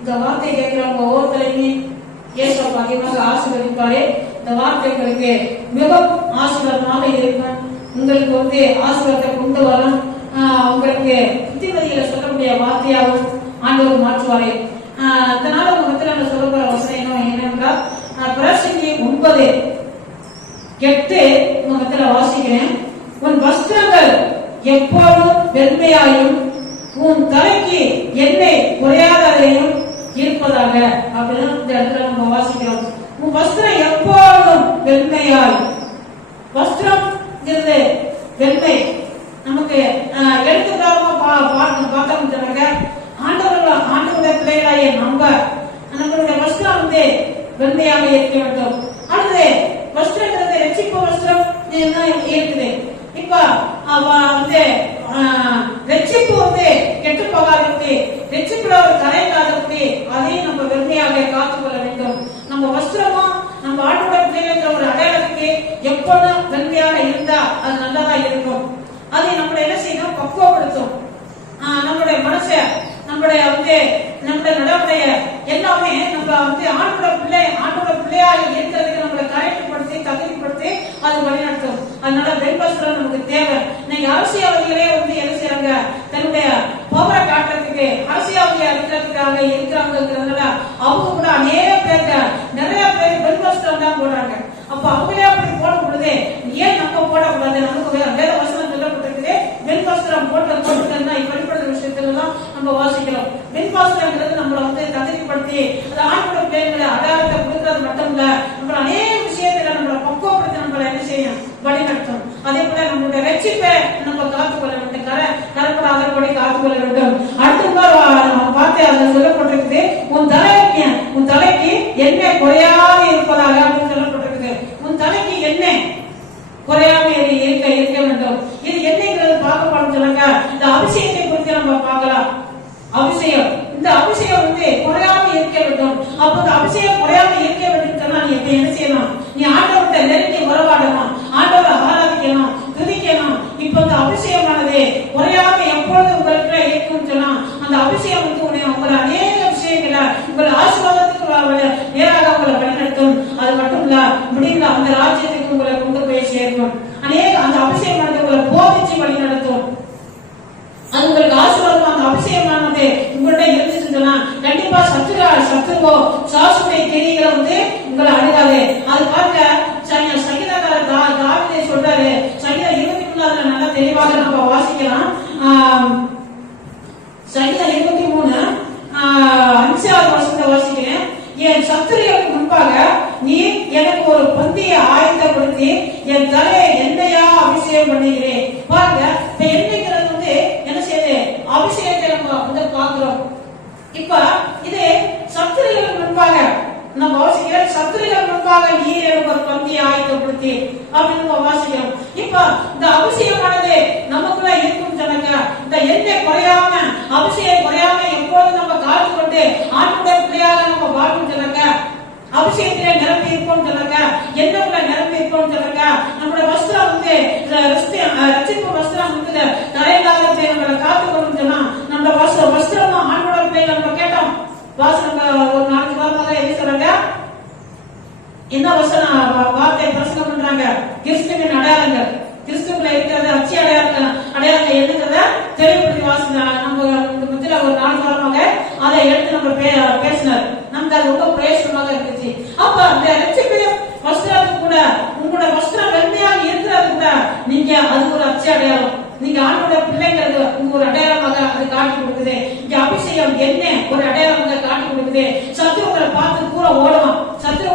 இந்த வார்த்தை கேட்கிறவங்க ஒவ்வொருத்தரையுமே இயேசு அதிகமாக ஆசீர்வதிப்பாரே. இந்த வார்த்தைகளுக்கு மிகவும் ஆசீர்வாதமாக இருக்கும். உங்களுக்கு வந்து ஆசீர்வாதத்தை கொண்டு வரும் உங்களுக்கு புத்திமதியில சொல்லக்கூடிய வார்த்தையாகவும் ஆண்டவர் மாற்றுவாரே. ஆஹ் அதனால உங்க நான் சொல்ல போற வசனம் என்னென்றால் பிரசங்கி ஒன்பது எட்டு உங்க மத்தியில வாசிக்கிறேன். உன் வஸ்திரங்கள் எப்போதும் வெண்மையாயும் உன் தலைக்கு எண்ணெய் குறையாததையும் இருப்பதாக. அப்படின்னு இந்த இடத்துல நம்ம வாசிக்கிறோம். உன் வஸ்திரம் எப்போதும் வெண்மையாய். வஸ்திரம் வெண்மை. நமக்கு ஆஹ், எடுத்துக்காரமா பா பார்க்க பார்த்தோம் சொன்னாங்க ஆண்டவர்கள் ஆண்டவருடைய பிள்ளைகளாய நம்ம நம்மளுடைய வஸ்திரம் வந்து வெண்மையாக இருக்க வேண்டும். அடுத்து வஸ்திரங்கிறது ரட்சிப்பு வஸ்திரம். இருக்குது. இப்ப வந்து ஆஹ், ரட்சிப்பு வந்து கெட்டு போகாதபடி ரட்சிப்புல ஒரு கரை அதையும் நம்ம வெறுமையாக காத்துக்கொள்ள வேண்டும். நம்ம வஸ்திரமா நம்ம ஆண்டோட பிள்ளைங்கிற ஒரு அடையாளத்துக்கு எப்போதும் வெறுமையாக இருந்தா அது நல்லதா இருக்கும். அதை நம்மளை என்ன செய்யணும் பக்குவப்படுத்தும். ஆஹ், நம்மளுடைய மனச நம்மளுடைய வந்து நம்மளுடைய நடைமுறைய எல்லாமே நம்ம வந்து ஆண்டோட பிள்ளை ஆண்டோட பிள்ளையாக இருக்கிறதுக்கு நம்மளை கரெக்ட்படுத்தி தகுதிப்படுத்தி அது வழிநடத்தும். அதனால வெண்பஸ்திரம் நமக்கு தேவை. இன்னைக்கு அரசியல் வந்து என்ன தன்னுடைய பவரை காட்டுறதுக்கு அரசியல்வாதியா இருக்கிறதுக்காக இருக்கிறாங்கிறதுனால அவங்க கூட அநேக பேருங்க நிறைய பேர் பெருமஸ்தான் தான் போடுறாங்க. அப்ப அவங்களே அப்படி போடும் பொழுது ஏன் நம்ம போடக்கூடாது? நமக்கு வேற வசனம் சொல்லப்பட்டிருக்குது. வெண்பஸ்திரம் போட்டு போட்டுக்கன்னா வெளிப்படுற விஷயத்துல தான் நம்ம வாசிக்கிறோம். வெண்பாஸ்திரங்கிறது நம்மளை வந்து தகுதிப்படுத்தி அது ஆண்களோட பிள்ளைங்களை அடையாளத்தை கொடுக்கறது மட்டும் இல்ல நம்மள அநேக விஷயத்துல நம்மளை பக்குவப்படுத்தி நம்மளை என்ன செய்யும்? வழிநடத்தும். அதே போல நம்மளுடைய ரட்சிப்பை நம்ம காத்துக்கொள்ளணும். வேண்டும் கர கரப்படாதபடி காத்துக்கொள்ள வேண்டும் அடுத்த பார்த்து அதுல சொல்லப்பட்டிருக்குது. உன் தலைக்கு உன் தலைக்கு எண்ணெய் குறையாது இருப்பதாக அப்படின்னு சொல்லப்பட்டிருக்குது. உன் தலைக்கு எண்ணெய் குறையாம இருக்க இருக்க வேண்டும். இது என்னைங்கிறது பார்க்க போனோம் சொல்லுங்க இந்த அபிஷேகத்தை குறித்து நம்ம பார்க்கலாம். அபிஷேகம். இந்த அபிஷேகம் வந்து குறையாம இருக்க வேண்டும். அப்போ இந்த அபிஷேகம் குறையாம இருக்க வேண்டும் சொன்னா நீ என்ன செய்யணும் நீ ஆண்டவர்கிட்ட நெருங்கி உறவாடணும் ஆண்டவரை ஆராதிக்கணும் துதிக்கணும் இப்ப இந்த அபிஷேகமானது குறையாம எப்பொழுது உங்களுக்கு இருக்கும் சொன்னா அந்த உங்களை அநேக விஷயங்களை உங்களை ஆசீர்வாதத்துக்கு நேராக உங்களை வழிநடத்தும். அது மட்டும் இல்ல முடிந்த அந்த ராஜ்யத்துக்கு உங்களை கொண்டு போய் சேர்க்கும் அநேக அந்த அபிஷேகமானது உங்களை போதிச்சு வழிநடத்தும். அது உங்களுக்கு ஆசீர்வாதம் அந்த அபிஷேகமானது உங்களுடைய இருந்துச்சுன்னா கண்டிப்பா சத்துரா சத்துருவோ சாசுடைய கிரிகளை வந்து உங்களை அணுகாது. அது பார்க்க சங்கீதக்காரர் தாவிதை சொல்றாரு சங்கீதம் இருபத்தி மூணாவது நல்லா தெளிவாக நம்ம வாசிக்கலாம். ஆம், சங்கீதம் இருபத்தி மூணு அஞ்சாவது வருஷத்தை வாசிக்கிறேன் என் சத்துருகளுக்கு முன்பாக நீ எனக்கு ஒரு பந்திய ஆயத்தப்படுத்தி என் தலையை எண்ணெயா அபிஷேகம் பண்ணுகிறேன் பாருங்க இப்ப எண்ணெய்ங்கிறது வந்து என்ன செய்யுது? அபிஷேகத்தை நம்ம வந்து பாக்குறோம் இப்ப நம்ம வாசிக்கிறோம் சத்துருகள் முன்பாக நீ எனக்கு ஒரு பந்தியை ஆயத்தப்படுத்தி அப்படின்னு நம்ம வாசிக்கிறோம். இப்ப இந்த அவசியமானது நமக்குள்ள இருக்கும் ஜனங்க இந்த எண்ணெய் குறையாம அவசியம் குறையாம எப்போது நம்ம காத்து கொண்டு ஆண்டுடைய பிள்ளையாக நம்ம வாழும் ஜனங்க. அபிஷேகத்திலே நிரம்பி இருப்போம் ஜனங்க. எண்ணக்குள்ள நிரம்பி இருப்போம் ஜனங்க. நம்மளோட வஸ்திரம் வந்து ர- ரட்சிப்பு வஸ்திரம் வந்து தரையில்லாத பிள்ளை நம்மளை காத்துக்கணும் சொன்னா நம்ம வஸ்திரம் வஸ்திரமா ஆண்டோட பிள்ளைகளை நம்ம கேட்டோம். வாசனம் ஒரு நாலு வாரமாக என்ன சொல்றாங்க என்ன வசனம் வார்த்தையை வார்த்தை பிரசங்கம் பண்றாங்க. கிறிஸ்துவின் அடையாளங்கள். கிறிஸ்துக்குள்ள இருக்கிறது அச்சி அடையாளங்கள். அடையாளங்கள் என்னங்கிறத தெளிவுபடுத்தி வாசன நம்ம மத்தியில ஒரு நாலு வாரமாக அதை எடுத்து நம்ம பே- பேசினார். நமக்கு அது ரொம்ப பிரயோசனமாக இருந்துச்சு. அப்ப அந்த ரட்சிப்பு வஸ்திரத்துக்கு கூட உங்களோட வஸ்திரம் வெண்மையாக இருக்கிறது கூட நீங்க அது ஒரு அச்சி அடையாளம். நீங்க ஆண்டோட பிள்ளைங்கிறது உங்க ஒரு அடையாளமாக அது காட்டி கொடுக்குது. இங்க அபிஷேகம் என்ன ஒரு அடையாளமாக காட்டி கொடுக்குது சத்ரு உங்களை பார்த்து கூட ஓடுவான் சத்ரு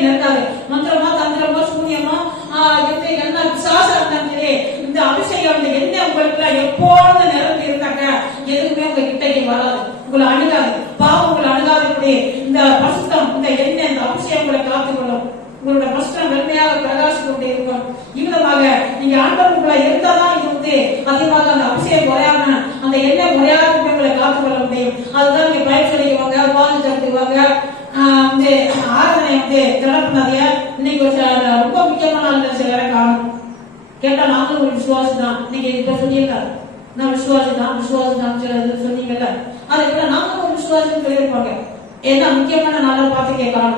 உங்க கிட்டக்கு மந்திரமா தந்திரமா சூரியமா ஆஹ் என்ன விசுவாசம் இருந்தாலும் இந்த அபிஷேகம் இந்த என்ன உங்களுக்கு எப்பொழுது நிரம்பி இருந்தாங்க? எதுவுமே உங்க கிட்டக்கு வராது. உங்களை அணுகாது. பாவம் உங்களை அணுகாதபடி இந்த பசுத்தம் இந்த எண்ணெய் இந்த அபிஷேகம் உங்களை காத்துக்கொள்ளும். உங்களோட கஷ்டம் வெண்மையாக பிரகாசித்துக் கொண்டே இருக்கும். இவ்விதமாக நீங்க அன்பர் உங்களை இருந்தாதான் இது வந்து அதிகமாக அந்த அபிஷேகம் குறையாம அந்த எண்ணெய் குறையாத உங்களை காத்துக்கொள்ள முடியும் அதுதான் நீங்க பயிர் சொல்லிக்குவாங்க பால் செலுத்துவாங்க வந்து ஆராதனை வந்து தடை பண்ணாதீங்க இன்னைக்கு ஒரு சில ரொம்ப முக்கியமான ஆளுங்க சிலரை காணும். கேட்டா நாங்களும் ஒரு விசுவாசம் தான் நீங்க இப்ப சொல்லியிருக்காரு நான் விசுவாசம் தான் விசுவாசம் தான் சில இது சொன்னீங்கல்ல? அது கூட நாங்களும் ஒரு விசுவாசம் சொல்லியிருப்பாங்க. என்ன முக்கியமான நாளை பார்த்து கேட்கலாம்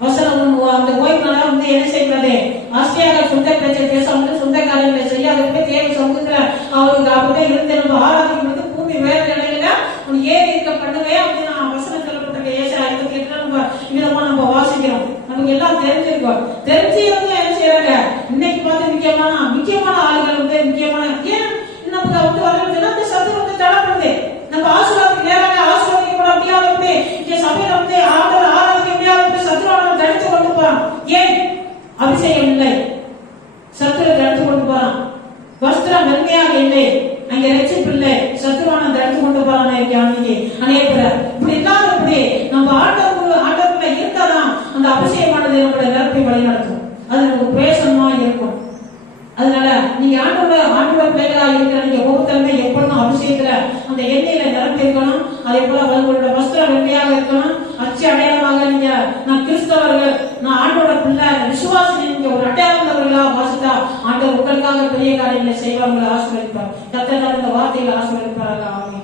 வசனம் அந்த ஓய்வுனால வந்து என்ன செய்யறது ஆசையாக சொந்த பிரச்சனை பேச வந்து சொந்த காரியங்களை செய்ய அதை தேவை சமூகத்துல அவருக்கு அப்படியே இருந்து நம்ம ஆராதிக்கும் பொழுது பூமி வேற நிலையில உன் ஏறி இருக்க பண்ணுவே அப்படின்னு நான் வசனம் சொல்லப்பட்ட ஏசா ஐம்பத்தி எட்டுல நம்ம விதமா நம்ம வாசிக்கிறோம் நமக்கு எல்லாம் தெரிஞ்சிருக்கோம் தெரிஞ்சு வந்து என்ன செய்யறாங்க இன்னைக்கு பார்த்து முக்கியமான முக்கியமான ஆளுகள் வந்து முக்கியமான ஏன் நமக்கு வந்து வரலன்னா இந்த சத்து வந்து தடப்படுது நம்ம ஆசீர்வாதத்துக்கு நேராக ஆசீர்வதிக்கப்பட முடியாதபடி இங்க சபையில வந்து ஆண்டவர் ஆராதிக்க முடியாதபடி சத்துருவானவன் தடுத்து கொண்டு போறான் ஏன் அபிஷேகம் இல்லை சத்துரு தடுத்து கொண்டு போறான் வஸ்திரம் மென்மையாக இல்லை. அங்க ரட்சிப்பு இல்லை சத்துருவானவன் தடுத்து கொண்டு போறான் அன்னைக்கு அநேகர் பேர் இப்படி இல்லாதபடி நம்ம ஆட்டோக்குள்ள ஆட்டோக்குள்ள இருந்தாதான் அந்த அபிஷேகமானது நம்மளை நிரப்பி வழி அது நமக்கு பிரயோசனமா இருக்கும். அதனால நீங்க ஆண்டோட ஆண்டோட பிள்ளைகளா இருக்கிற நீங்க ஒவ்வொருத்தருமே எப்பொழுதும் அபிஷேகத்துல அந்த எண்ணெயில நிரப்பி இருக்கணும். அதே போல அவர்களோட வஸ்திரம் வெண்மையாக இருக்கணும். அச்சு அடையாளமாக நீங்க நான் கிறிஸ்தவர்கள் நான் ஆண்டோட பிள்ளை விசுவாசி நீங்க ஒரு அடையாளந்தவர்களா வாசித்தா ஆண்டவர் உங்களுக்காக பெரிய காரியங்களை செய்வார்களை ஆசிரியப்பார் கத்தர் இந்த வார்த்தைகளை ஆசிரியப்பார்கள் ஆமென்.